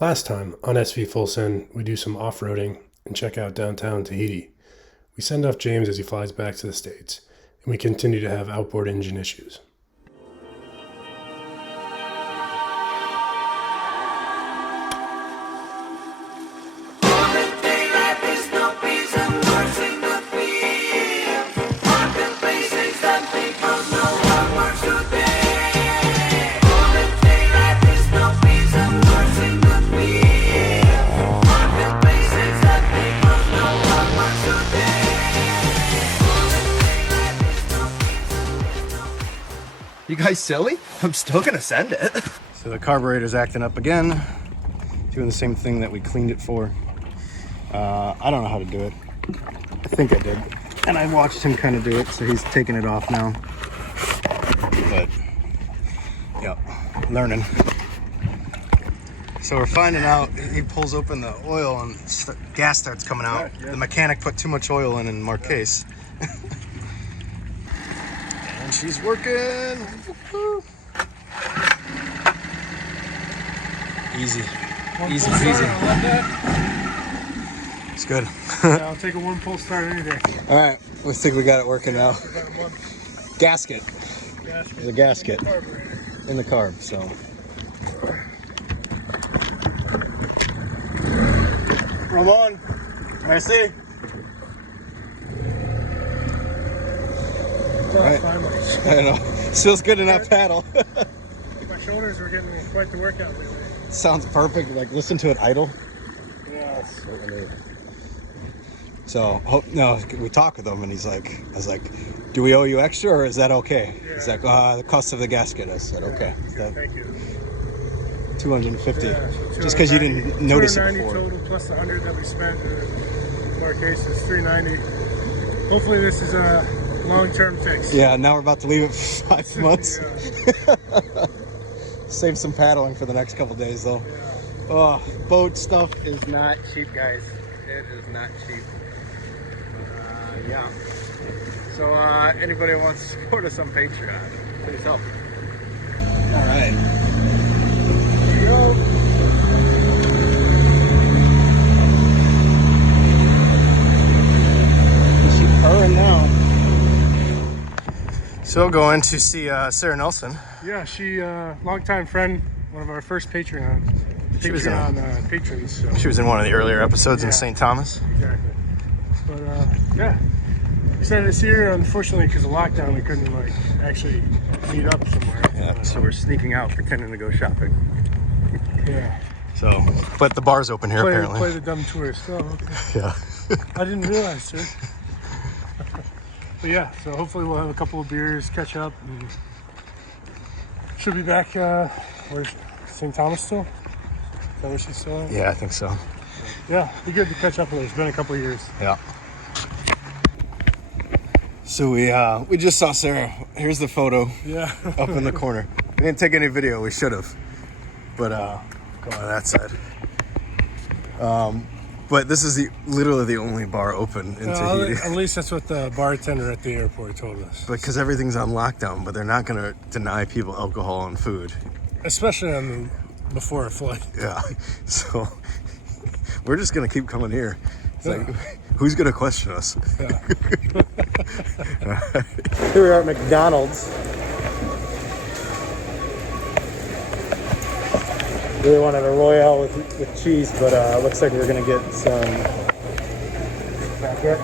Last time on SV Full Send, we do some off-roading and check out downtown Tahiti. We send off James as he flies back to the States, and we continue to have outboard engine issues. You guys silly? I'm still gonna send it. So the carburetor's acting up again, doing the same thing that we cleaned it for. I don't know how to do it. I think I did. And I watched him kind of do it, so he's taking it off now. But, yeah, learning. So we're finding out, he pulls open the oil and gas starts coming out. The mechanic put too much oil in Marquez. And she's working. Easy. Easy peasy. It's good. Yeah, I'll take a one pull start any day. All right, we think we got it working now. Gasket. There's a gasket in the carb, so. Ramon, merci. All right. I know. Feels good in that paddle. My shoulders were getting quite the workout lately. Sounds perfect. Like, listen to it idle. Yeah. So, no, we talked with him, and he's like, I was like, do we owe you extra, or is that okay? Yeah. He's like, the cost of the gasket. I said, okay. Thank you. 250. Yeah, Just because you didn't notice it 290 before. total plus the 100 that we spent. In our case, it's 390. Hopefully, this is a long-term fix. Yeah, now we're about to leave it for 5 months. Save some paddling for the next couple days, though. Yeah. Oh, boat stuff is not cheap, guys. It is not cheap. Yeah. So, anybody wants to support us on Patreon, please help. All right. Here we go. She's purring now. So, going to see Sara Nelson. Yeah, she longtime friend, one of our first Patreon patrons. So. She was in one of the earlier episodes in St. Thomas. Exactly. But yeah, excited to see her. Unfortunately, because of lockdown, we couldn't actually meet up somewhere. Yeah, so we're sneaking out, pretending to go shopping. Yeah. So, but the bar's open here apparently. Play the dumb tourist. Oh, okay. Yeah. I didn't realize, sir. But yeah, so hopefully we'll have a couple of beers, catch up, and should be back. Where's St. Thomas still? Is that where she's still at? Yeah, I think so. Yeah, be good to catch up with her. It's been a couple of years. Yeah. So we just saw Sarah. Here's the photo. Yeah. Up in the corner. We didn't take any video. We should have. But go on that side. But this is literally the only bar open in Tahiti. At least that's what the bartender at the airport told us. Because everything's on lockdown, but they're not going to deny people alcohol and food. Especially before a flight. Yeah. So we're just going to keep coming here. It's like, who's going to question us? Yeah. Here we are at McDonald's. Really wanted a Royale with cheese, but looks like we're gonna get some baguette.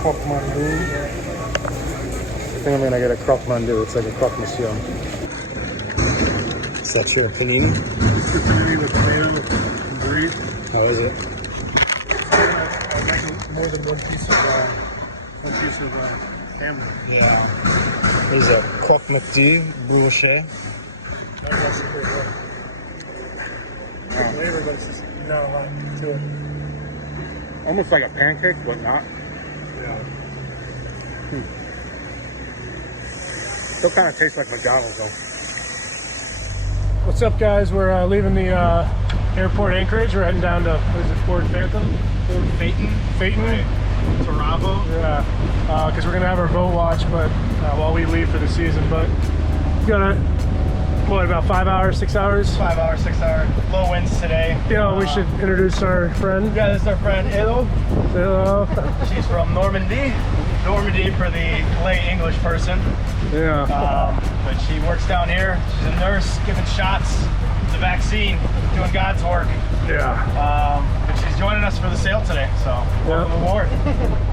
Croque Mandu. I think I'm gonna get a croque mandu. It's like a croque monsieur. Is that your panini? It's a panini with tomato and burrito. How is it? I'd like more than one piece of ham. Yeah. There's a croque monsieur brioche. That's actually pretty good. Good flavor, but it's just not a lot to it. Almost like a pancake, but not. Yeah. Still kind of tastes like McDonald's though. What's up, guys? We're leaving the airport Anchorage. We're heading down to, what is it, Fort Phantom? Fort Phaeton. Right. Taravo. Yeah. Because we're going to have our boat watch but while we leave for the season. But we've got a what, about 5 hours, 6 hours? 5 hours, 6 hour. Low winds today. Yeah, we should introduce our friend. Yeah, this is our friend Elo. Hello. She's from Normandy. Normandy for the lay English person. Yeah. But she works down here. She's a nurse, giving shots, the vaccine, doing God's work. Yeah. But she's joining us for the sail today, so welcome aboard.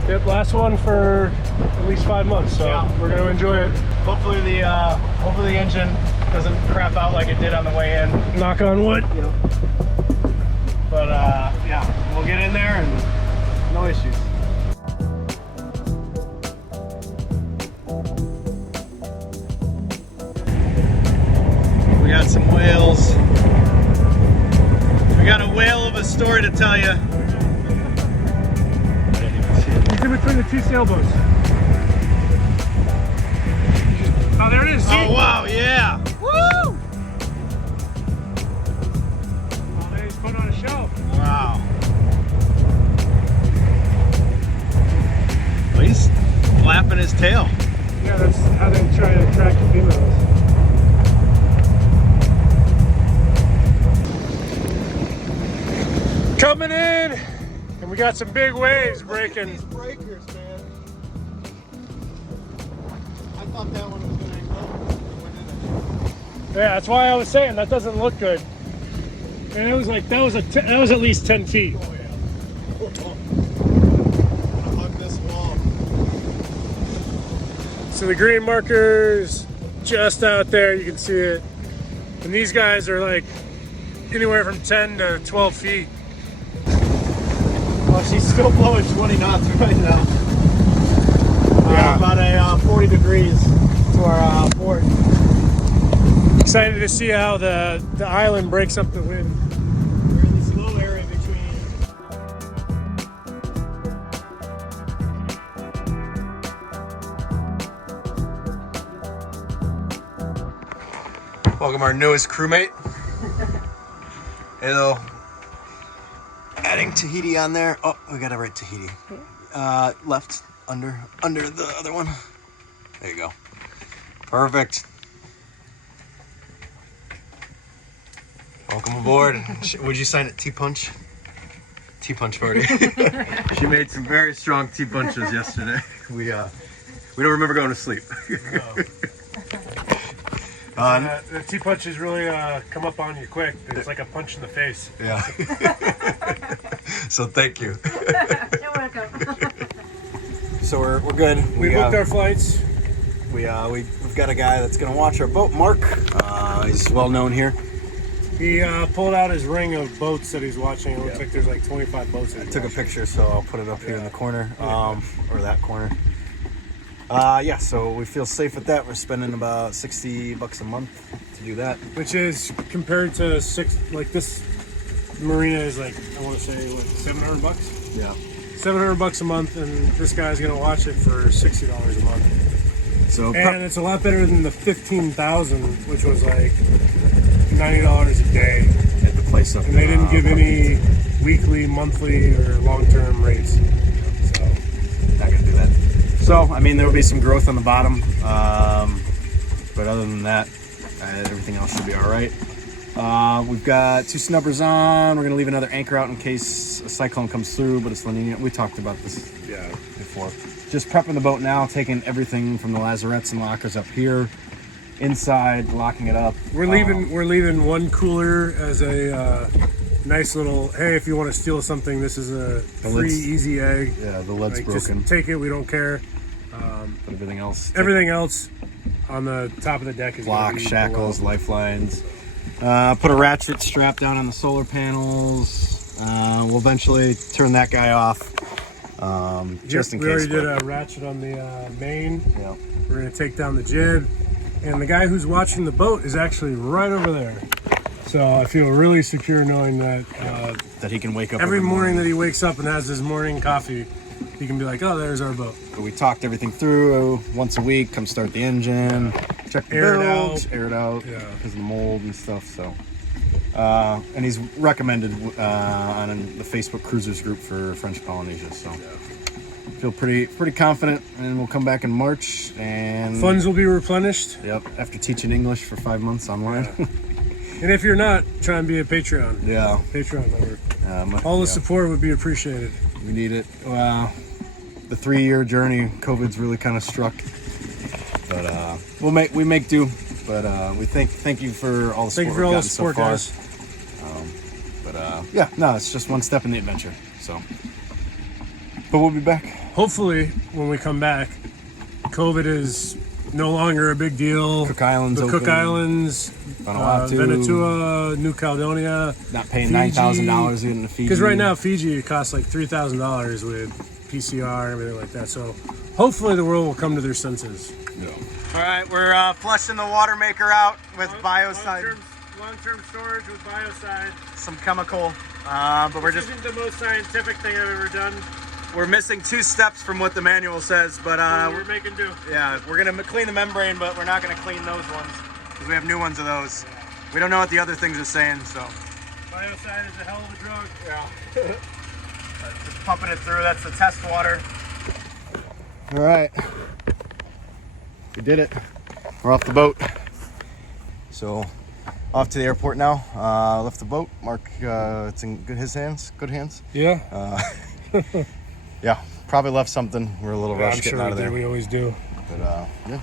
Yep, last one for at least 5 months, so Yeah. we're gonna enjoy it. Hopefully the engine doesn't crap out like it did on the way in. Knock on wood. Yep. But yeah, we'll get in there and no issues. We got some whales. We got a whale of a story to tell you. He's in between the two sailboats. Oh, there it is. See? Oh wow, yeah. Woo! Oh, man, he's putting on a show. Wow. Well, he's flapping his tail. Yeah, that's how they try to attract the females. Coming in, and we got some big waves breaking. These breakers, man. I thought that one was going to go. Yeah, that's why I was saying that doesn't look good. And it was like that was at least 10 feet. Oh yeah. Hug this wall. So the green marker's just out there, you can see it. And these guys are like anywhere from 10 to 12 feet. Well, she's still blowing 20 knots right now. Yeah. About 40 degrees to our port. Excited to see how the island breaks up the wind. We're in this low area between. Welcome our newest crewmate. Hello. Adding Tahiti on there. Oh, we got to write Tahiti. Left under the other one. There you go. Perfect. Welcome aboard. Would you sign it T-Punch? T-Punch party. She made some very strong T-Punches yesterday. We don't remember going to sleep. The T-punches really come up on you quick. It's like a punch in the face. Yeah. So thank you. You're welcome. So we're good. We booked our flights. We've got a guy that's gonna watch our boat, Mark. He's well known here. He pulled out his ring of boats that he's watching. It looks like there's like 25 boats. I took a picture, so I'll put it up here in the corner, or that corner. Yeah, so we feel safe with that. We're spending about $60 a month to do that. Which is compared to this marina is like, I want to say what, $700? Yeah. $700 a month, and this guy's gonna watch it for $60 a month. So And it's a lot better than the $15,000, which was like $90 a day. at the place up And they didn't give any weekly, monthly, or long-term rates. So Not gonna do that. So I mean, there will be some growth on the bottom, but other than that, everything else should be all right. We've got 2 snubbers on. We're gonna leave another anchor out in case a cyclone comes through, but it's La Nina. We talked about this before. Just prepping the boat now, taking everything from the lazarettes and lockers up here, inside, locking it up. we're leaving one cooler as a nice little, hey, if you want to steal something, this is a free, lid's- easy egg. Yeah, the lead's Like, broken. just take it, we don't care. But everything else, On the top of the deck is gonna block, be shackles, below. lifelines. Put a ratchet strap down on the solar panels. We'll eventually turn that guy off, just in We case. already did a ratchet on the main. Yeah. We're gonna take down the jib, and the guy who's watching the boat is actually right over there. So I feel really secure knowing that That he can wake up every morning that he wakes up and has his morning coffee, he can be like, "Oh, there's our boat." But we talked everything through once a week. Come start the engine, check the Air it bilge, out. air it out Yeah. because of the mold and stuff. So, and he's recommended on the Facebook Cruisers group for French Polynesia. So, feel pretty confident, and we'll come back in March and Funds will be replenished. Yep, after teaching English for 5 months online. Yeah. And if you're not, try and be a Patreon. Yeah. Patreon member. All the support would be appreciated. We need it. The 3-year journey, COVID's really kind of struck. But we make do. But we thank you for all the support. Thank you for all the support, so far. guys. Yeah, no, it's just one step in the adventure. So, but we'll be back. Hopefully, when we come back, COVID is no longer a big deal. Cook Islands, the open. Cook Islands, Vanuatu, New Caledonia. Not paying $9,000 in Fiji. Because right now Fiji costs like $3,000 with PCR and everything like that. So hopefully the world will come to their senses. Yeah. All right, we're flushing the water maker out with biocide. Long-term storage with biocide. Some chemical, but we're This just isn't the most scientific thing I've ever done. we're missing 2 steps from what the manual says, but We're making do. yeah, we're gonna clean the membrane, but we're not gonna clean those ones because we have new ones of those. We don't know what the other things are saying, so Biocide is a hell of a drug. yeah. Just pumping it through. That's the test water. All right, we did it. We're off the boat. So off to the airport now. Left the boat. Mark, it's in his hands. Good hands. Yeah. Yeah, probably left something. We're a little rushed I'm getting sure out of there. we always do. But yeah.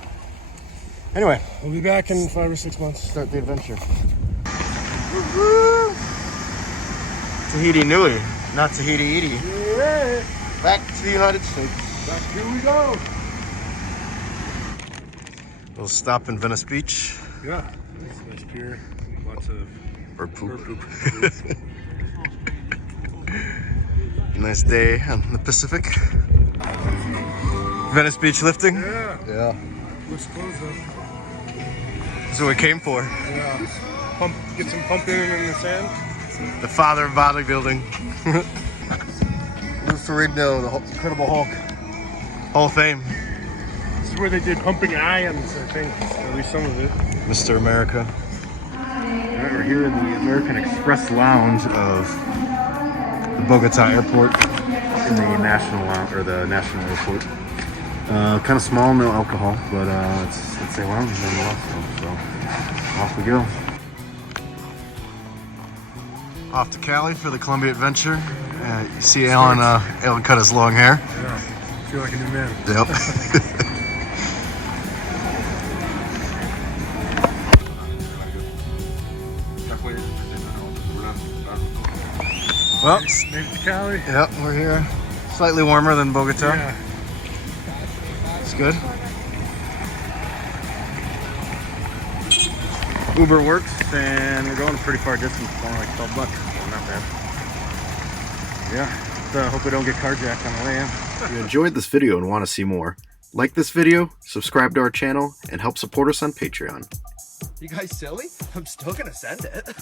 Anyway, We'll be back in 5 or 6 months. start the adventure. Woo-hoo! Tahiti Nui, not Tahiti Iti. Yeah. Back to the United States. Back here we go. We'll stop in Venice Beach. Yeah. Nice pier. Lots of Bird poop. Nice day on the Pacific. Venice Beach lifting. Yeah. Yeah. Looks closed though. That's what we came for. Yeah. Get some pumping in the sand. The father of bodybuilding. Lou Ferrigno, the Incredible Hulk. Hall of Fame. This is where they did pumping ions, I think. At least some of it. Mr. America. Alright, we're here in the American Express Lounge of the Bogota Airport in the national lounge, or the national airport. Kind of small, no alcohol, but it's a lounge nonetheless. So off we go. Off to Cali for the Colombia adventure. You see Alan cut his long hair. Yeah. I feel like a new man. Yep. Well, Made it to Cali. yep, we're here. Slightly warmer than Bogota. Yeah. It's good. Uber works, and we're going a pretty far distance. It's only like $12. So not bad. Yeah. Hope we don't get carjacked on the way in. If you enjoyed this video and want to see more, like this video, subscribe to our channel, and help support us on Patreon. You guys silly? I'm still gonna send it.